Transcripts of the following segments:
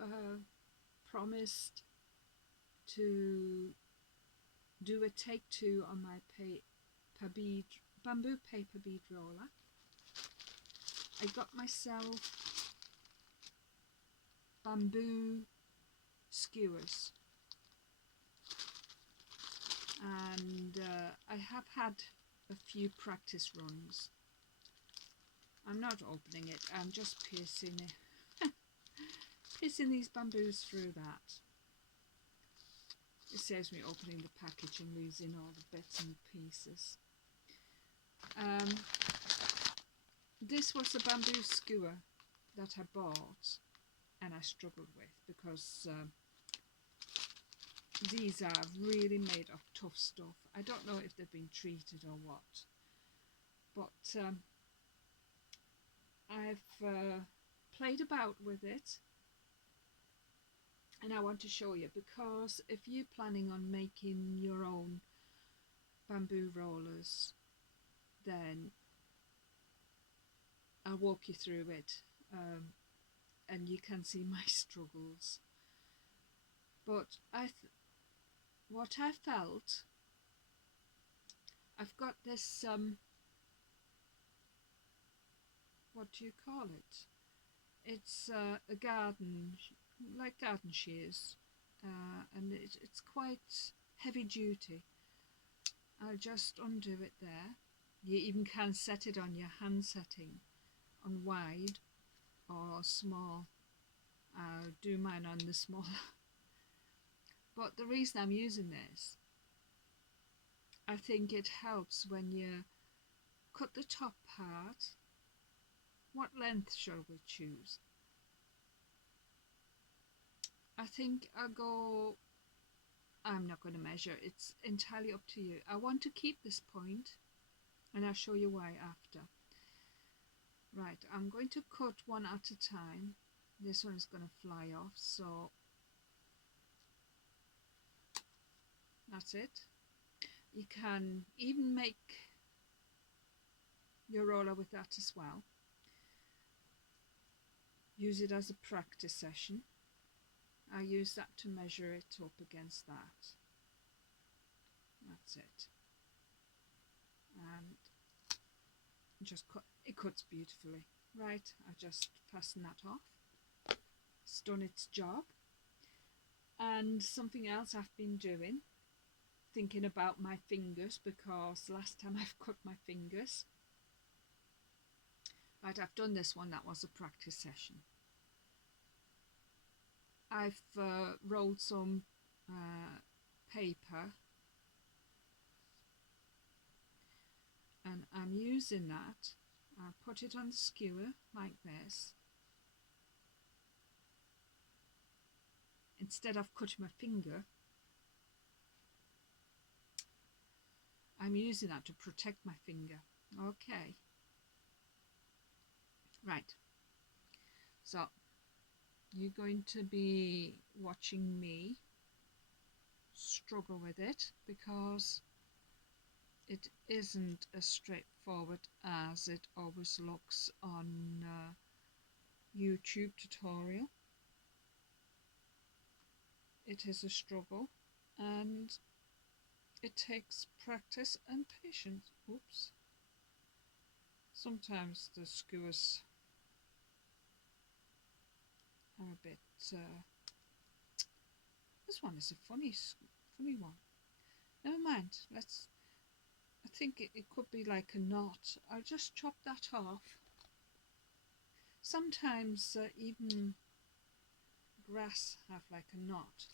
I've promised to do a take 2 on my bamboo paper bead roller. I got myself bamboo skewers, and I have had a few practice runs. I'm not opening it, I'm just piercing it. Piercing these bamboos through that. It saves me opening the package and losing all the bits and pieces. This was a bamboo skewer that I bought and I struggled with, because these are really made of tough stuff. I don't know if they've been treated or what, but I've played about with it, and I want to show you, because if you're planning on making your own bamboo rollers, then I'll walk you through it, and you can see my struggles. But what I felt, I've got this what do you call it? It's a garden, like garden shears, and it's quite heavy duty. I'll just undo it there. You even can set it on your hand setting, on wide or small. I'll do mine on the small. But the reason I'm using this, I think it helps when you cut the top part. What length shall we choose? I think I'm not going to measure, it's entirely up to you. I want to keep this point, and I'll show you why after. Right, I'm going to cut one at a time. This one is going to fly off, so that's it. You can even make your roller with that as well. Use it as a practice session. I use that to measure it up against that. That's it. And just cut. It cuts beautifully. Right, I just fasten that off. It's done its job. And something else I've been doing, thinking about my fingers, because last time I've cut my fingers. Right, I've done this one, that was a practice session. I've rolled some paper, and I'm using that. I'll put it on the skewer like this. Instead of cutting my finger, I'm using that to protect my finger. Okay. Right. So you're going to be watching me struggle with it, because it isn't as straightforward as it always looks on YouTube tutorial. It is a struggle, and it takes practice and patience. Oops. Sometimes the skewers are a bit this one is a funny one. Never mind, I think it could be like a knot. I'll just chop that off. Sometimes even grass have like a knot.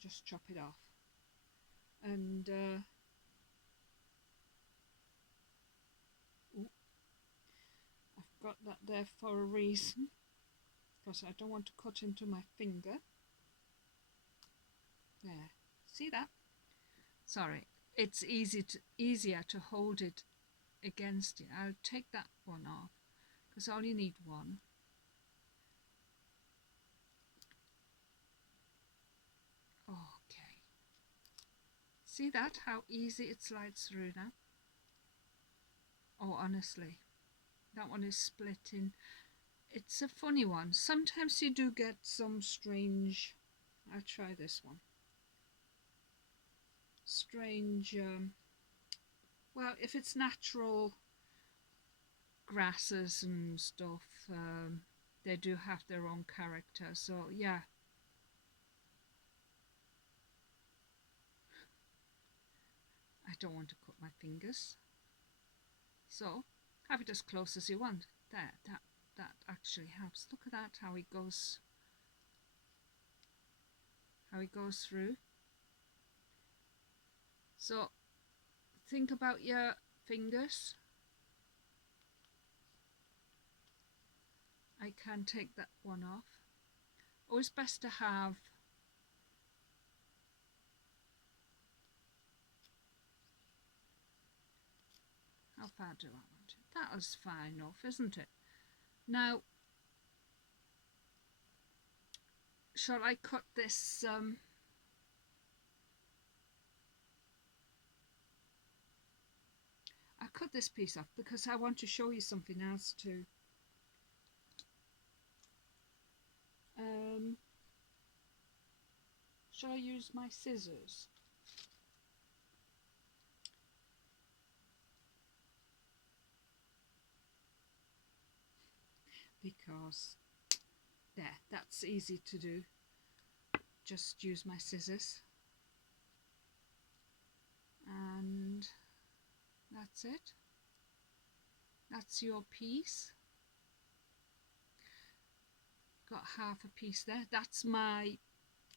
Just chop it off. And I've got that there for a reason, because I don't want to cut into my finger. There, see that? Sorry, it's easier to hold it against you. I'll take that one off, because I only need one. Okay. See that, how easy it slides through now? Oh, honestly, that one is splitting. it's a funny one. Sometimes you do get some strange, I'll try this one, strange, well, if it's natural grasses and stuff, they do have their own character. So yeah, I don't want to cut my fingers, so have it as close as you want. That actually helps. Look at that, how it goes through. So think about your fingers. I can take that one off. Always best to have how far do I want it? That was far enough, isn't it? Now shall I cut this I cut this piece off because I want to show you something else too. Shall I use my scissors? Because there, that's easy to do. Just use my scissors. And that's it. That's your piece. Got half a piece there. That's my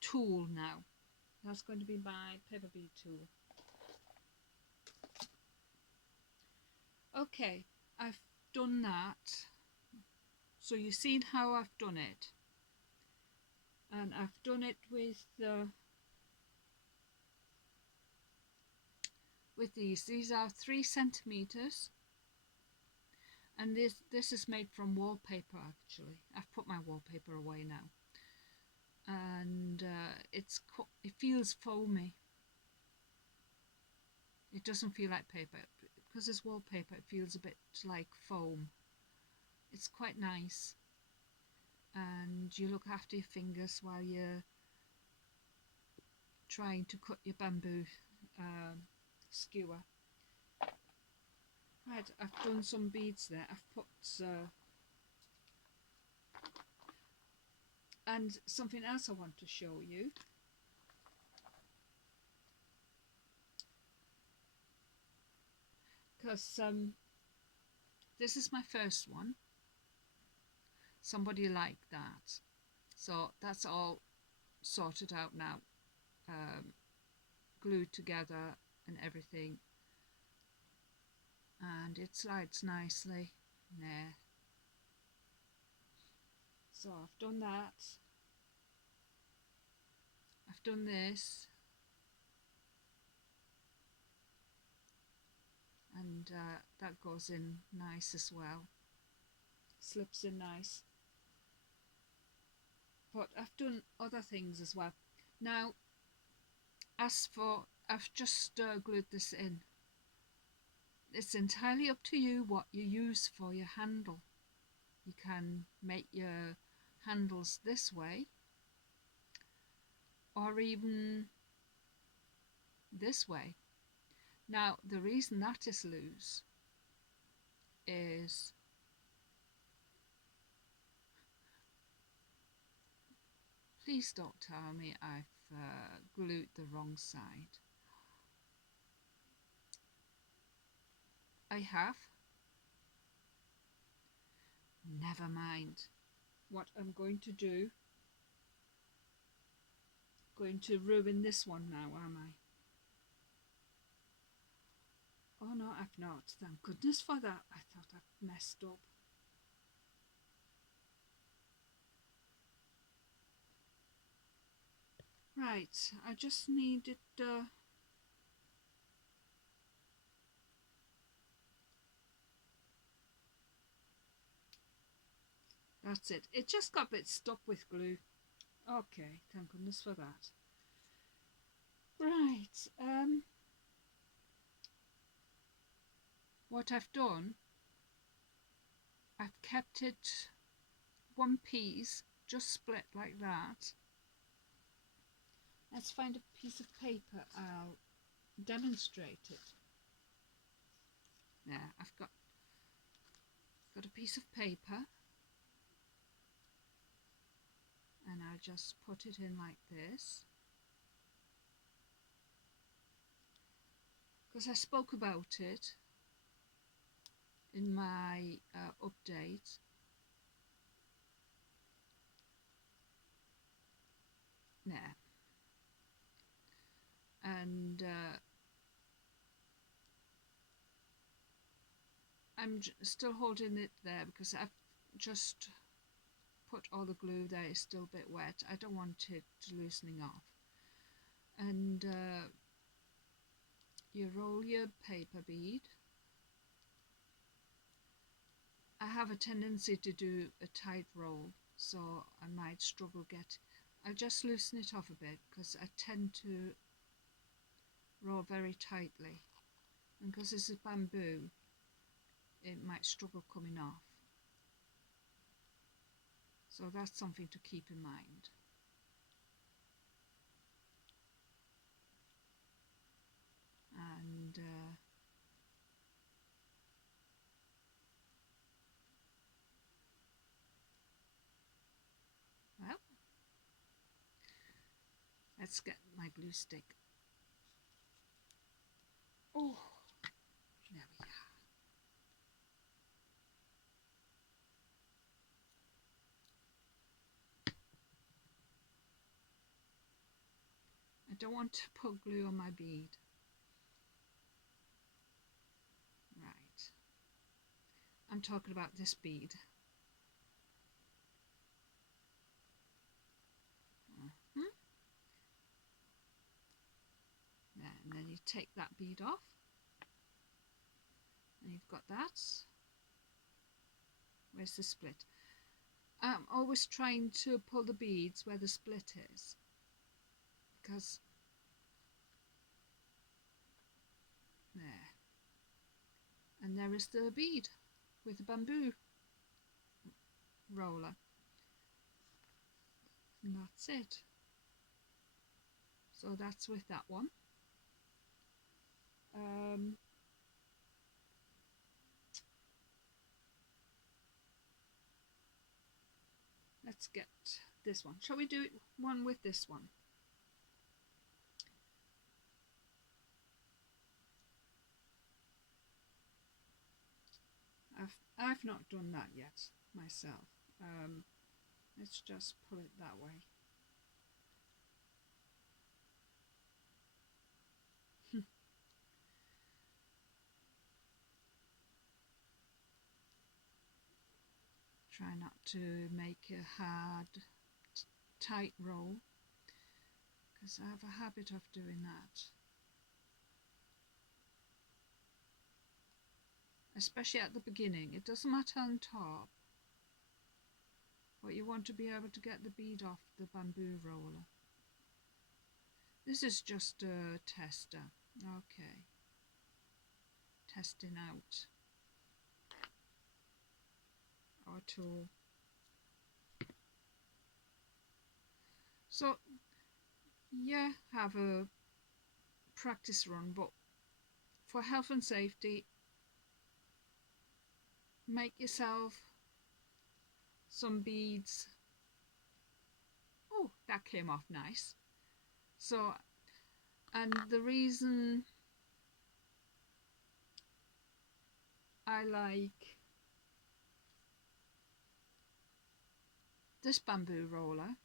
tool now. That's going to be my paper bead tool. Okay, I've done that. So you've seen how I've done it. And I've done it with these. These are 3 centimeters. And this is made from wallpaper actually. I've put my wallpaper away now. And it feels foamy. It doesn't feel like paper. Because it's wallpaper, it feels a bit like foam. It's quite nice. And you look after your fingers while you're trying to cut your bamboo skewer. Right, I've done some beads there. I've put and something else I want to show you. Because this is my first one. Somebody liked that. So that's all sorted out now. Glued together and everything. And it slides nicely there. So I've done that. I've done this. And that goes in nice as well. Slips in nice. But I've done other things as well. Now, as for, I've just glued this in. It's entirely up to you what you use for your handle. You can make your handles this way, or even this way. Now, the reason that is loose is please don't tell me I've glued the wrong side. I have. Never mind. What I'm going to do, going to ruin this one now, am I? Oh no, I've not. Thank goodness for that. I thought I'd messed up. Right, I just needed that's it. It just got a bit stuck with glue. Okay, thank goodness for that. Right, what I've done, I've kept it one piece just split like that. Let's find a piece of paper, I'll demonstrate it. There, I've got a piece of paper, and I'll just put it in like this, because I spoke about it in my update. There, and I'm still holding it there because I've just put all the glue there. It's still a bit wet. I don't want it loosening off. And you roll your paper bead. I have a tendency to do a tight roll, so I might struggle I'll just loosen it off a bit because I tend to roll very tightly, and because this is bamboo, it might struggle coming off. So that's something to keep in mind. And well, let's get my glue stick. Oh, there we are. I don't want to put glue on my bead. Right. I'm talking about this bead. There, and then you take that bead off, and you've got that. Where's the split? I'm always trying to pull the beads where the split is, because there, and there is the bead with the bamboo roller, and that's it. So that's with that one. Let's get this one. Shall we do one with this one? I've not done that yet myself. Let's just pull it that way. Try not to make a hard, tight roll, because I have a habit of doing that. Especially at the beginning. It doesn't matter on top, but you want to be able to get the bead off the bamboo roller. This is just a tester. Okay. Testing out our tool. So yeah, have a practice run, but for health and safety, make yourself some beads. Oh, that came off nice. So, and the reason I like this bamboo roller,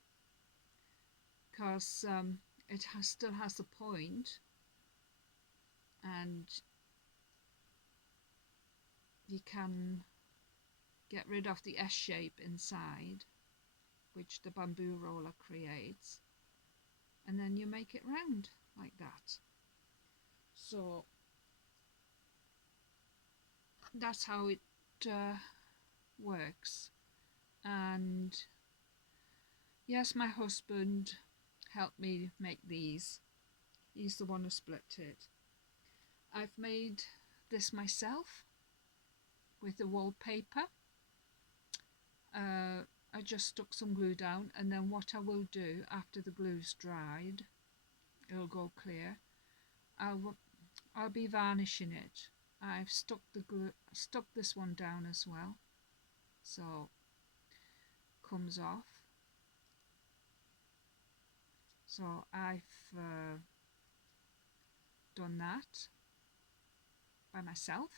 because it still has a point, and you can get rid of the S shape inside, which the bamboo roller creates, and then you make it round like that. So that's how it works. And yes, my husband helped me make these. He's the one who split it. I've made this myself with the wallpaper. I I just stuck some glue down, and then what I will do after the glue's dried, it'll go clear, I'll be varnishing it. I've stuck this one down as well, so comes off. So I've done that by myself,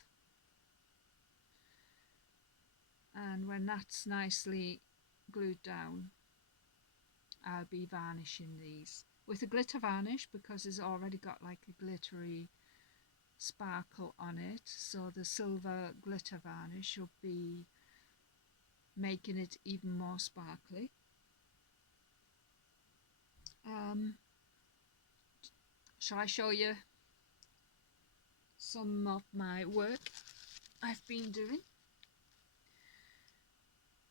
and when that's nicely glued down, I'll be varnishing these with a glitter varnish, because it's already got like a glittery sparkle on it, so the silver glitter varnish will be making it even more sparkly. Shall I show you some of my work I've been doing?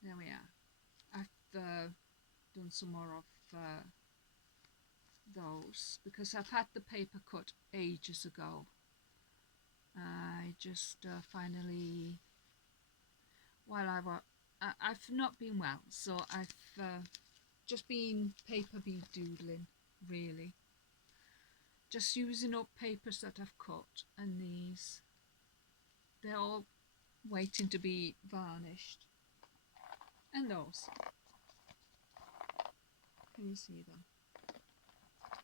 There we are. I've done some more of those because I've had the paper cut ages ago. I just finally, while I've not been well, so I've just been paper bead doodling, really. Just using up papers that I've cut, and they're all waiting to be varnished. And those, can you see them?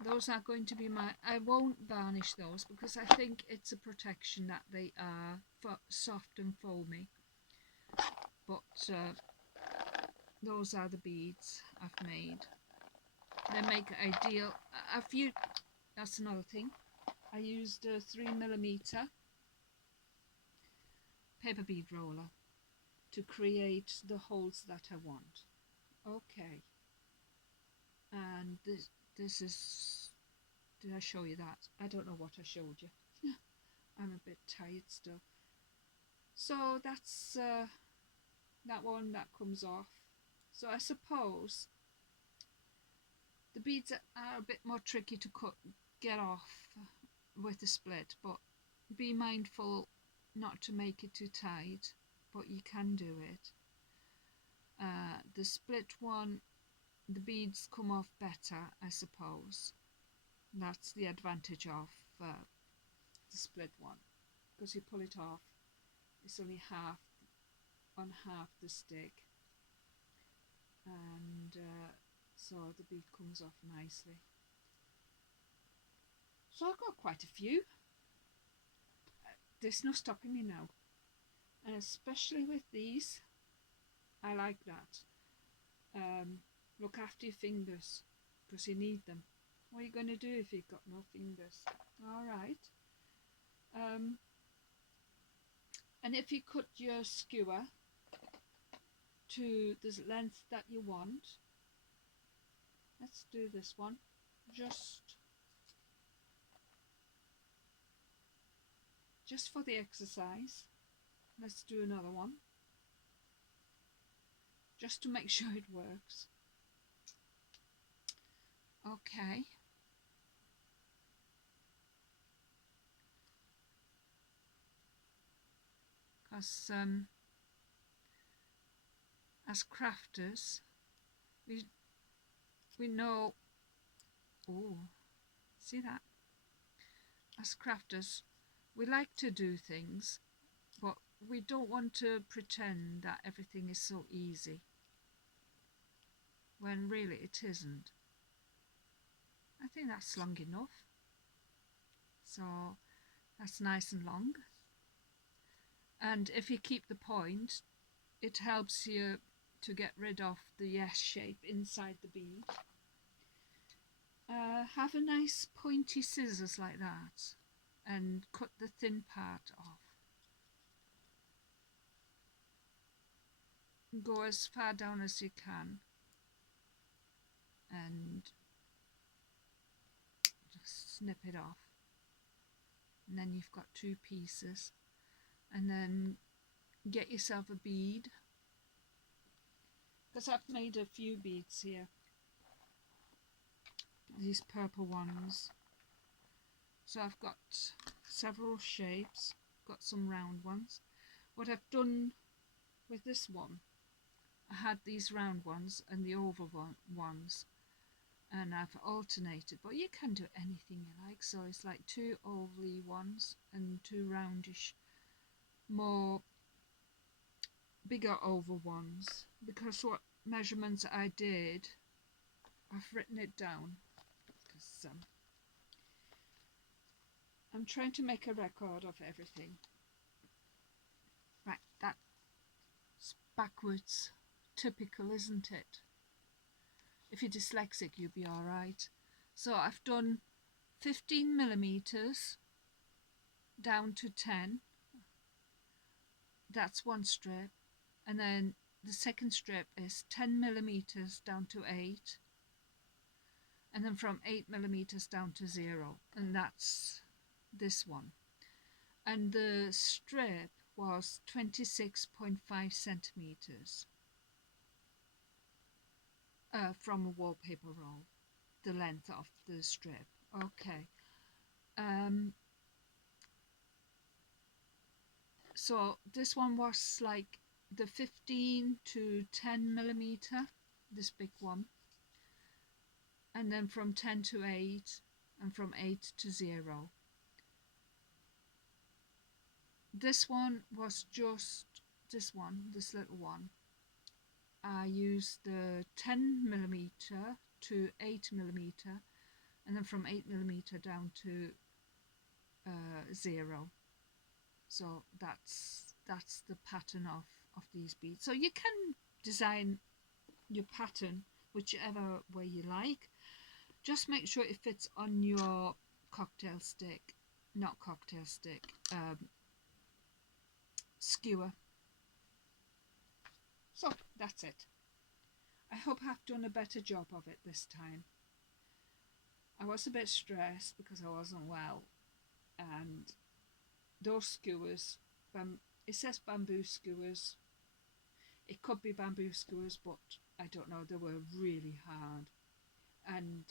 Those are going to be I won't varnish those because I think it's a protection that they are soft and foamy. But those are the beads I've made. They make ideal. That's another thing. I used a 3mm paper bead roller to create the holes that I want. Okay. And this is, did I show you that? I don't know what I showed you. I'm a bit tired still. So that's that one that comes off. So I suppose the beads are a bit more tricky to get off with the split, but be mindful not to make it too tight, but you can do it. The split one, the beads come off better, I suppose. That's the advantage of the split one, because you pull it off, it's only half on half the stick, and so the bead comes off nicely. So I've got quite a few. There's no stopping me now, and especially with these, I like that. Look after your fingers, because you need them. What are you going to do if you've got no fingers? Alright. And if you cut your skewer to the length that you want, let's do this one, just for the exercise. Let's do another one, just to make sure it works. Okay. Because as crafters, we know, oh, see that? As crafters, we like to do things, but we don't want to pretend that everything is so easy, when really it isn't. I think that's long enough. So that's nice and long. And if you keep the point, it helps you to get rid of the S shape inside the bead. Have a nice pointy scissors like that and cut the thin part off. Go as far down as you can and just snip it off, and then you've got two pieces. And then get yourself a bead, because I've made a few beads here, these purple ones. So I've got several shapes, got some round ones. What I've done with this one I had these round ones and the oval ones, and I've alternated, but you can do anything you like. So it's like 2 ovally ones and 2 roundish, more bigger oval ones, because what measurements I did, I've written it down, because I'm trying to make a record of everything. Right, that's backwards. Typical, isn't it? If you're dyslexic, you'll be alright. So I've done 15 millimeters down to 10. That's one strip. And then the second strip is 10 millimeters down to 8. And then from 8 millimeters down to 0. And that's this one. And the strip was 26.5 centimeters from a wallpaper roll, the length of the strip. Okay. So this one was like the 15 to 10 millimeter, this big one. And then from 10 to 8, and from 8 to 0. This one was just this one, this little one. I used the 10 millimeter to 8 millimeter, and then from 8 millimeter down to 0. So that's the pattern of these beads. So you can design your pattern whichever way you like. Just make sure it fits on your cocktail stick, not cocktail stick, skewer. So that's it. I hope I've done a better job of it this time. I was a bit stressed because I wasn't well, and those skewers, it says bamboo skewers. It could be bamboo skewers, but I don't know. They were really hard, and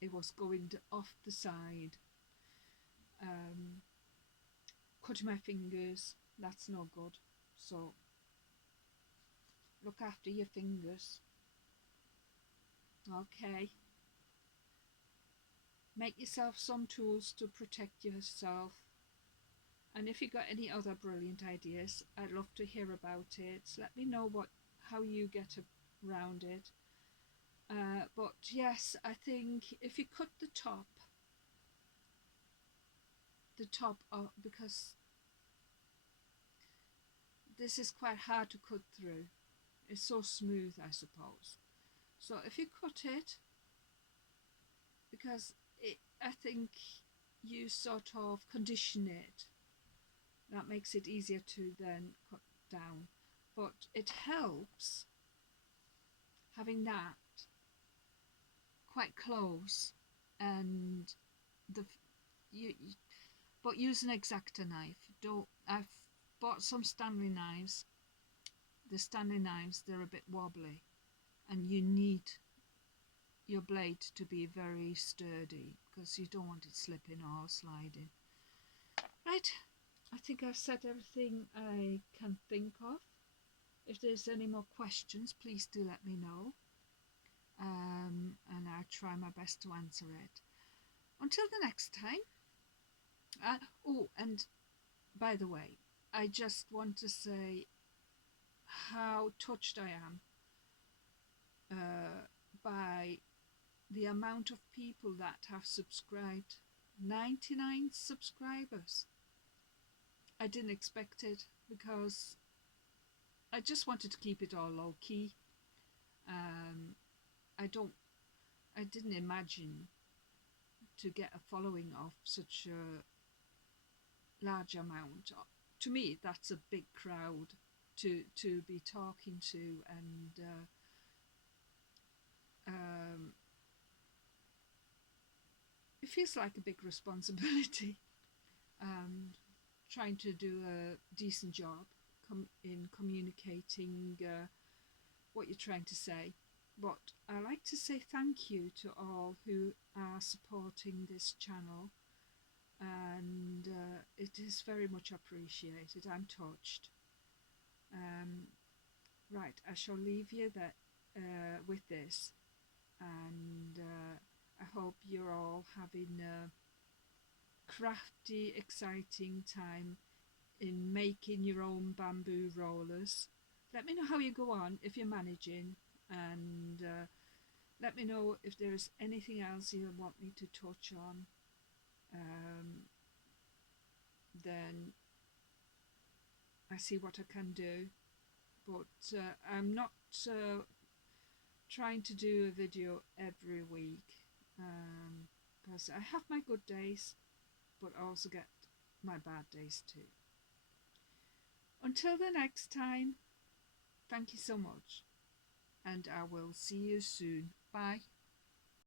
it was going off the side, cutting my fingers. That's no good. So look after your fingers. Okay. Make yourself some tools to protect yourself. And if you got any other brilliant ideas, I'd love to hear about it. Let me know how you get around it. But yes, I think if you cut the top off, because this is quite hard to cut through. It's so smooth, I suppose. So if you cut it, because I think you sort of condition it, that makes it easier to then cut down. But it helps having that quite close, and but use an X-Acto knife. I've bought some Stanley knives. The Stanley knives, they're a bit wobbly, and you need your blade to be very sturdy because you don't want it slipping or sliding. Right, I think I've said everything I can think of. If there's any more questions, please do let me know, and I'll try my best to answer it. Until the next time. Oh, and by the way, I just want to say how touched I am by the amount of people that have subscribed. 99 subscribers. I didn't expect it because I just wanted to keep it all low key. I didn't imagine to get a following of such a large amount. To me, that's a big crowd to be talking to, and it feels like a big responsibility. Trying to do a decent job in communicating what you're trying to say. But I like to say thank you to all who are supporting this channel, and it is very much appreciated. I'm touched. Right, I shall leave you with this, and I hope you're all having a crafty, exciting time in making your own bamboo rollers. Let me know how you go on if you're managing, and let me know if there's anything else you want me to touch on. Then I see what I can do. But I'm not trying to do a video every week, because I have my good days, but I also get my bad days too. Until the next time, thank you so much, and I will see you soon. Bye.